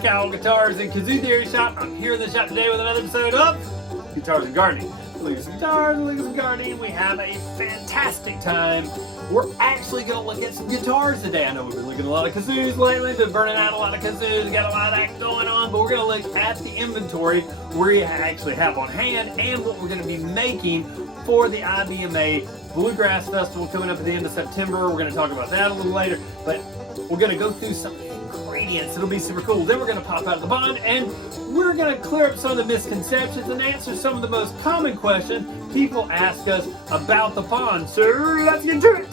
Black Owl Guitars and Kazoo Theory Shop. I'm here in the shop today with another episode of Guitars and Gardening. Look at some guitars, look at some gardening. We have a fantastic time. We're actually going to look at some guitars today. I know we've been looking at a lot of kazoos lately, been burning out a lot of kazoos, got a lot of that going on, but we're going to look at the inventory we actually have on hand and what we're going to be making for the IBMA Bluegrass Festival coming up at the end of September. We're going to talk about that a little later, but we're going to go through some ingredients. It'll be super cool. Then we're going to pop out of the bond and we're going to clear up some of the misconceptions and answer some of the most common questions people ask us about the pond. So let's get to it.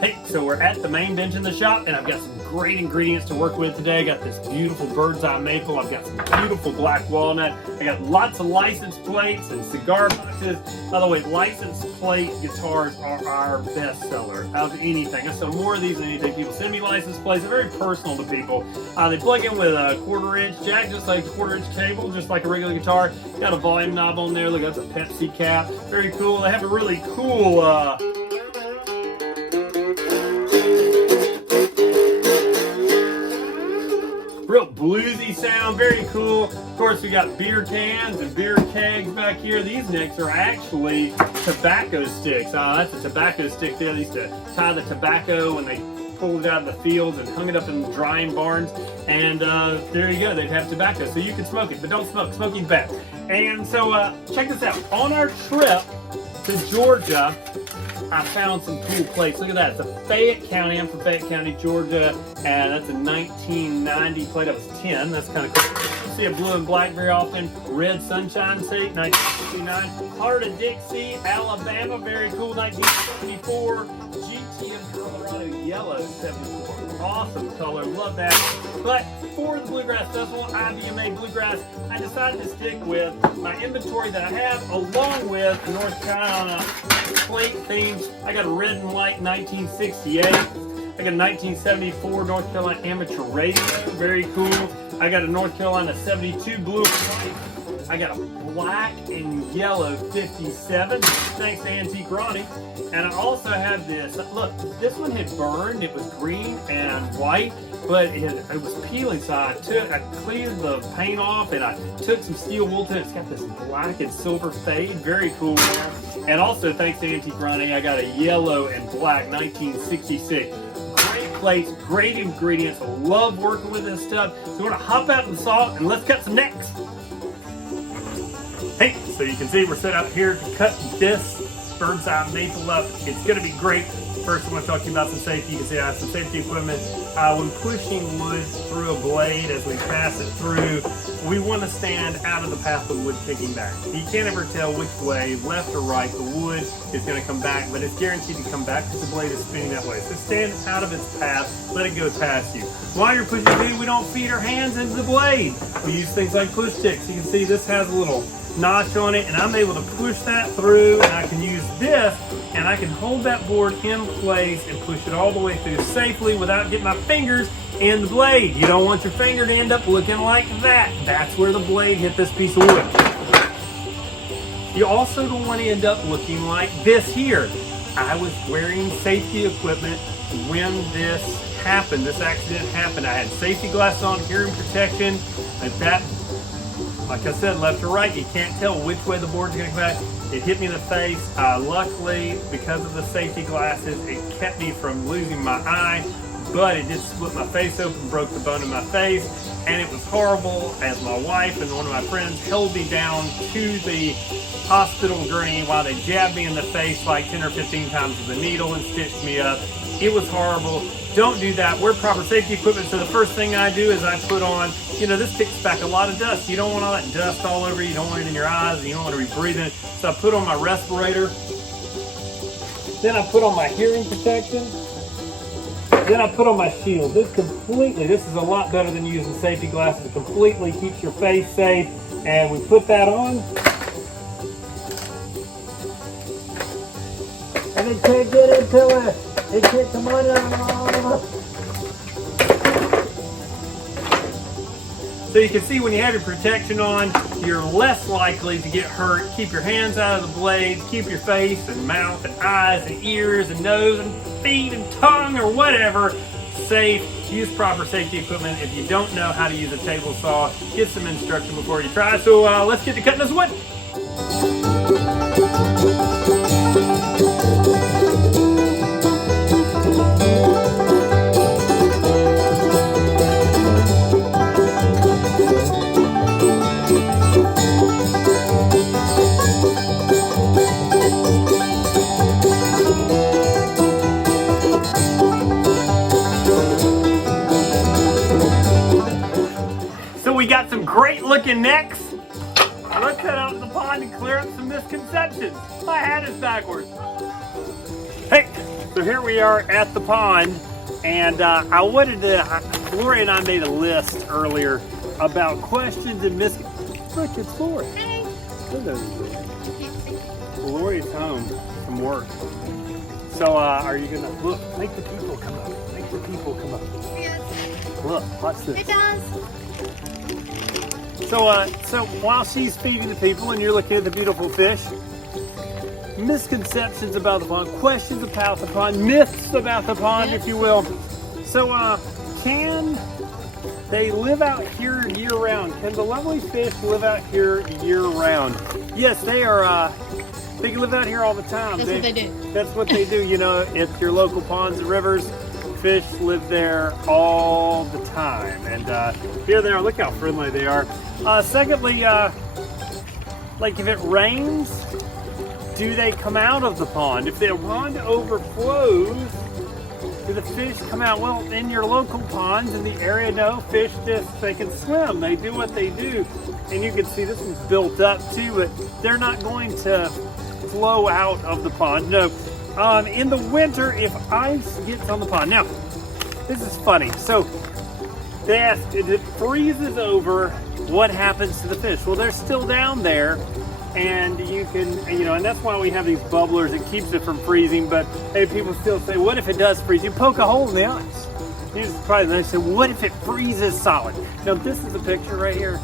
Hey, so we're at the main bench in the shop and I've got some great ingredients to work with today. I got this beautiful bird's eye maple. I've got some beautiful black walnut. I got lots of license plates and cigar boxes. By the way, license plate guitars are our best seller out of anything. I sell more of these than anything. People send me license plates. They're very personal to people. They plug in with a 1/4-inch jack, just like a 1/4-inch cable, just like a regular guitar. Got a volume knob on there. Look, that's a Pepsi cap. Very cool. They have a really cool real bluesy sound, very cool. Of course, we got beer cans and beer kegs back here. These necks are actually tobacco sticks. That's a tobacco stick there. They used to tie the tobacco when they pulled it out of the fields and hung it up in drying barns. And there you go, they'd have tobacco. So you can smoke it, but don't smoke. Smoking's bad. And so check this out. On our trip to Georgia, I found some cool plates. Look at that. It's a Fayette County. I'm from Fayette County, Georgia. And that's a 1990 plate. That was 10. That's kind of cool. You see a blue and black very often. Red Sunshine State, 1969. Heart of Dixie, Alabama. Very cool, 1974. GTM Colorado Yellow, 74. Awesome color. Love that. But for the Bluegrass Festival, IBMA Bluegrass, I decided to stick with my inventory that I have along with North Carolina plate themes. I got a red and white 1968. I got a 1974 North Carolina amateur radio. Very cool. I got a North Carolina 72 blue and white. I got a black and yellow 57, thanks to Antique Ronnie. And I also have this. Look, this one had burned. It was green and white, but it was peeling. So I cleaned the paint off and I took some steel wool to it. It's got this black and silver fade. Very cool. And also, thanks to Antique Ronnie, I got a yellow and black 1966. Great plates, great ingredients. I love working with this stuff. So we're gonna hop out in the salt and let's cut some necks. Hey, so you can see we're set up here to cut this bird's eye maple up. It's going to be great. First, I want to talk to you about some safety. You can see I have some safety equipment. When pushing wood through a blade as we pass it through, we want to stand out of the path of the wood picking back. You can't ever tell which way, left or right, the wood is going to come back, but it's guaranteed to come back because the blade is spinning that way. So stand out of its path, let it go past you. While you're pushing wood, we don't feed our hands into the blade. We use things like push sticks. You can see this has a little notch on it and I'm able to push that through, and I can use this and I can hold that board in place and push it all the way through safely without getting my fingers in the blade. You don't want your finger to end up looking like that. That's where the blade hit this piece of wood. You also don't want to end up looking like this here. I was wearing safety equipment when this happened. This accident happened. I had safety glasses on, hearing protection, and that, like I said, left or right, you can't tell which way the board's going to come back. It hit me in the face. Luckily, because of the safety glasses, it kept me from losing my eye, but it did split my face open, broke the bone in my face, and it was horrible as my wife and one of my friends held me down to the hospital gurney while they jabbed me in the face like 10 or 15 times with a needle and stitched me up. It was horrible. Don't do that. Wear proper safety equipment. So the first thing I do is I put on, this kicks back a lot of dust. You don't want all that dust all over you. You don't want it in your eyes, and you don't want to be breathing it. So I put on my respirator. Then I put on my hearing protection. Then I put on my shield. This is a lot better than using safety glasses. It completely keeps your face safe. And we put that on. And it can't get into it. It can't come on. So you can see when you have your protection on, you're less likely to get hurt. Keep your hands out of the blade. Keep your face and mouth and eyes and ears and nose and feet and tongue or whatever safe, use proper safety equipment. If you don't know how to use a table saw, get some instruction before you try. So let's get to cutting this wood. We got some great looking necks. Let's head out to the pond and clear up some misconceptions. My hat is backwards. Hey, so here we are at the pond, and Lori and I made a list earlier about questions and misconceptions. Look, it's Lori. Hey. Hello. Lori's home from work. So are you gonna look? Make the people come up. Make the people come up. Yes. Look, watch this. It does. So while she's feeding the people and you're looking at the beautiful fish, misconceptions about the pond, questions about the pond, myths about the pond, if you will. So can they live out here year round? Can the lovely fish live out here year round? Yes, they are. They can live out here all the time. That's what they do. That's what they do. You know, at your local ponds and rivers, fish live there all the time. And here they are. Look how friendly they are. Secondly, like if it rains, do they come out of the pond? If the pond overflows, do the fish come out? Well, in your local ponds in the area, no, fish they can swim. They do what they do. And you can see this one's built up too, but they're not going to flow out of the pond. No. In the winter, if ice gets on the pond. Now, this is funny. So they asked, if it freezes over, what happens to the fish? Well, they're still down there, and you can, and that's why we have these bubblers. It keeps it from freezing. But hey, people still say, what if it does freeze? You poke a hole in the ice. You just probably they say, what if it freezes solid? Now, this is a picture right here.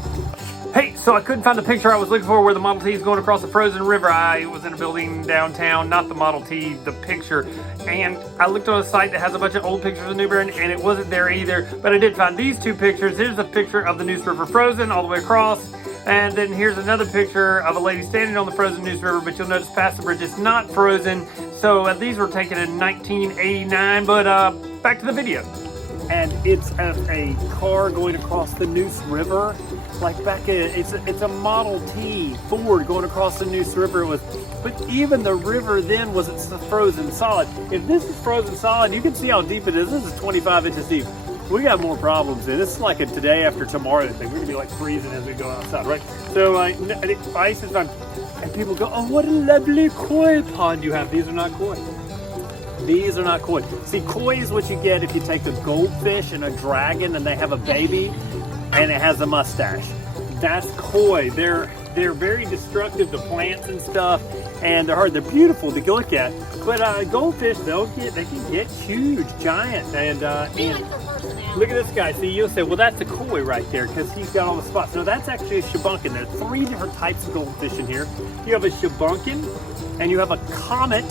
Hey, so I couldn't find the picture I was looking for where the Model T is going across the frozen river. I was in a building downtown, not the Model T, the picture. And I looked on a site that has a bunch of old pictures of Newbern, and it wasn't there either. But I did find these two pictures. Here's a picture of the Neuse River frozen all the way across. And then here's another picture of a lady standing on the frozen Neuse River, but you'll notice past the bridge it's not frozen. So these were taken in 1989, but back to the video. And it's a car going across the Neuse River. Like it's a Model T Ford going across the Neuse River. But even the river then wasn't frozen solid. If this is frozen solid, you can see how deep it is. This is 25 inches deep. We got more problems. And this is like a today after tomorrow thing. We're gonna be like freezing as we go outside, right? So ice is fine. And people go, oh, what a lovely koi pond you have. These are not koi. These are not koi. See, koi is what you get if you take a goldfish and a dragon and they have a baby and it has a mustache. That's koi. They're very destructive to plants and stuff, and they're hard. They're beautiful to look at, but goldfish they can get huge, giant, and look at this guy. See, you'll say, well, that's a koi right there because he's got all the spots. No, that's actually a shabunkin. There's 3 different types of goldfish in here. You have a shabunkin, and you have a comet,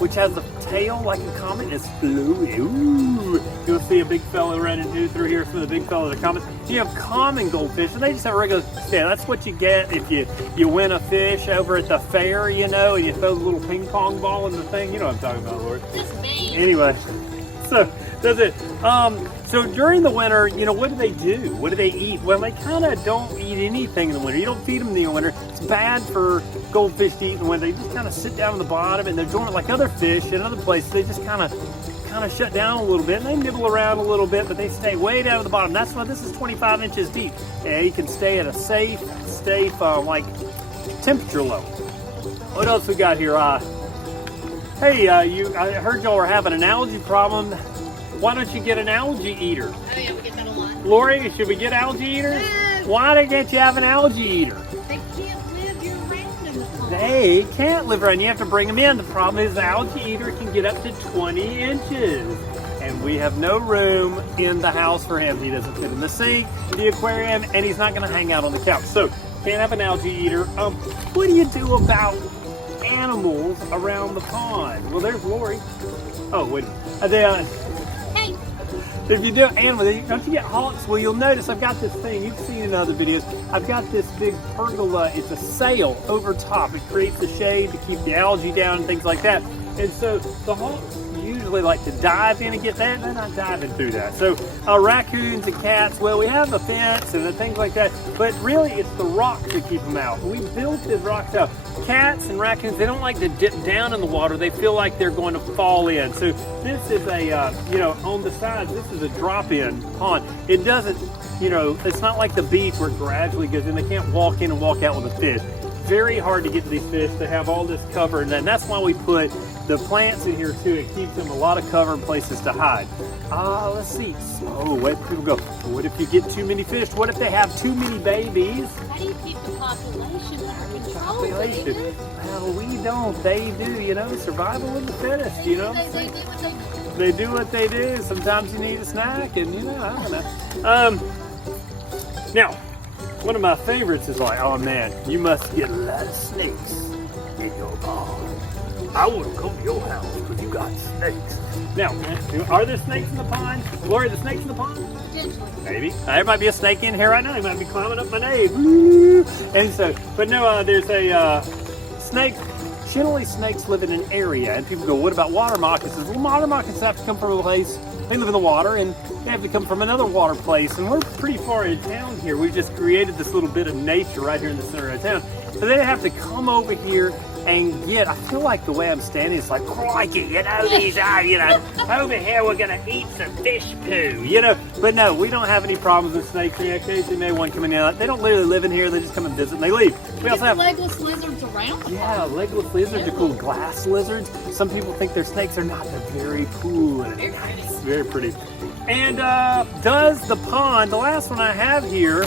which has a tail like a comet. It's fluid. Ooh. You'll see a big fellow running through here. Some of the big fellows are comets. You have common goldfish, and they just have regular. Yeah, that's what you get if you win a fish over at the fair, and you throw the little ping pong ball in the thing. You know what I'm talking about, Lord. Just me. Anyway, so that's it. So during the winter, what do they do? What do they eat? Well, they kind of don't eat anything in the winter. You don't feed them in the winter. It's bad for goldfish to eat in the winter. They just kind of sit down on the bottom, and they're dormant like other fish in other places. They just kind of shut down a little bit, and they nibble around a little bit, but they stay way down at the bottom. That's why this is 25 inches deep. Yeah, you can stay at a safe like temperature level. What else we got here? Hey, I heard y'all were having an algae problem. Why don't you get an algae eater? Oh yeah, we get that a lot. Lori, should we get algae eaters? Why can't you have an algae eater? They can't live year round in the pond. They can't live around. You have to bring them in. The problem is the algae eater can get up to 20 inches. And we have no room in the house for him. He doesn't fit in the sink, the aquarium, and he's not going to hang out on the couch. So, can't have an algae eater. What do you do about animals around the pond? Well, there's Lori. Oh, wait. If you do, and don't you get hawks? Well, you'll notice I've got this thing. You've seen it in other videos. I've got this big pergola. It's a sail over top. It creates the shade to keep the algae down and things like that. And so the hawks usually like to dive in and get that. They're not diving through that. So raccoons and cats, well, we have a fence and things like that. But really, it's the rocks that keep them out. We built the rocks out. Cats and raccoons, they don't like to dip down in the water. They feel like they're going to fall in. So this is a, on the sides, this is a drop-in pond. It doesn't, it's not like the beach where it gradually goes in. They can't walk in and walk out with a fish. Very hard to get to these fish. They have all this cover, and then that's why we put the plants in here too. It keeps them a lot of cover and places to hide. Let's see. Oh, wait, people go, what if you get too many fish? What if they have too many babies? How do you keep the population under control, David? Well, we don't. They do, survival of the fittest, They do what they do. They do what they do. Sometimes you need a snack, and I don't know. Now, one of my favorites is like, oh man, you must get a lot of snakes in your pond. I wouldn't come to your house because you got snakes. Now, are there snakes in the pond? Gloria, the snakes in the pond? Potentially. Maybe. There might be a snake in here right now. He might be climbing up my nose. And so, but no, there's a snake. Generally, snakes live in an area, and people go, what about water moccasins? Well, water moccasins have to come from a place. They live in the water, and they have to come from another water place. And we're pretty far in town here. We've just created this little bit of nature right here in the center of town. So they have to come over here and get, I feel like the way I'm standing, it's like, crikey, these are, over here we're going to eat some fish poo, But no, we don't have any problems with snakes. We occasionally may one come in here. They don't literally live in here. They just come and visit and they leave. We also have legless lizards around. Yeah, legless lizards are cool. Glass lizards. Some people think they're snakes. They're not. They're very cool and nice. Very pretty. And does the pond, the last one I have here,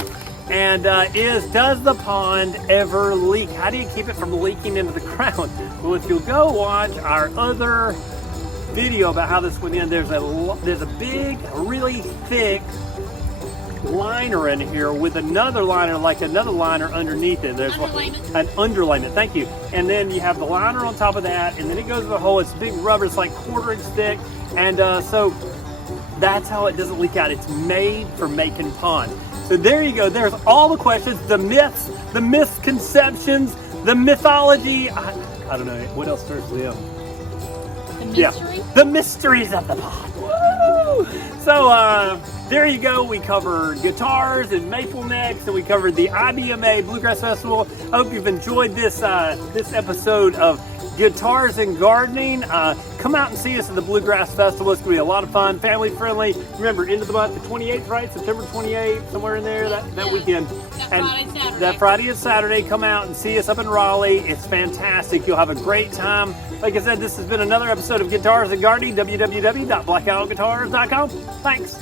and does the pond ever leak? How do you keep it from leaking into the ground? Well, if you'll go watch our other video about how this went in, there's a big, really thick liner in here with another liner underneath it. There's an underlayment. Thank you. And then you have the liner on top of that, and then it goes to the hole. It's big rubber. It's like 1/4 inch thick, and so that's how it doesn't leak out. It's made for making ponds. So there you go. There's all the questions, the myths, the misconceptions, the mythology. I don't know. What else starts with M? The mystery? Yeah, the mysteries of the pond. Woo! So there you go. We covered guitars and maple necks, and we covered the IBMA Bluegrass Festival. I hope you've enjoyed this episode of Guitars and Gardening. Come out and see us at the Bluegrass Festival. It's going to be a lot of fun, family friendly. Remember, end of the month, the 28th, right? September 28th, somewhere in there, that weekend. That Friday and Saturday. Come out and see us up in Raleigh. It's fantastic. You'll have a great time. Like I said, this has been another episode of Guitars and Gardening, www.blackoutguitars.com. Thanks.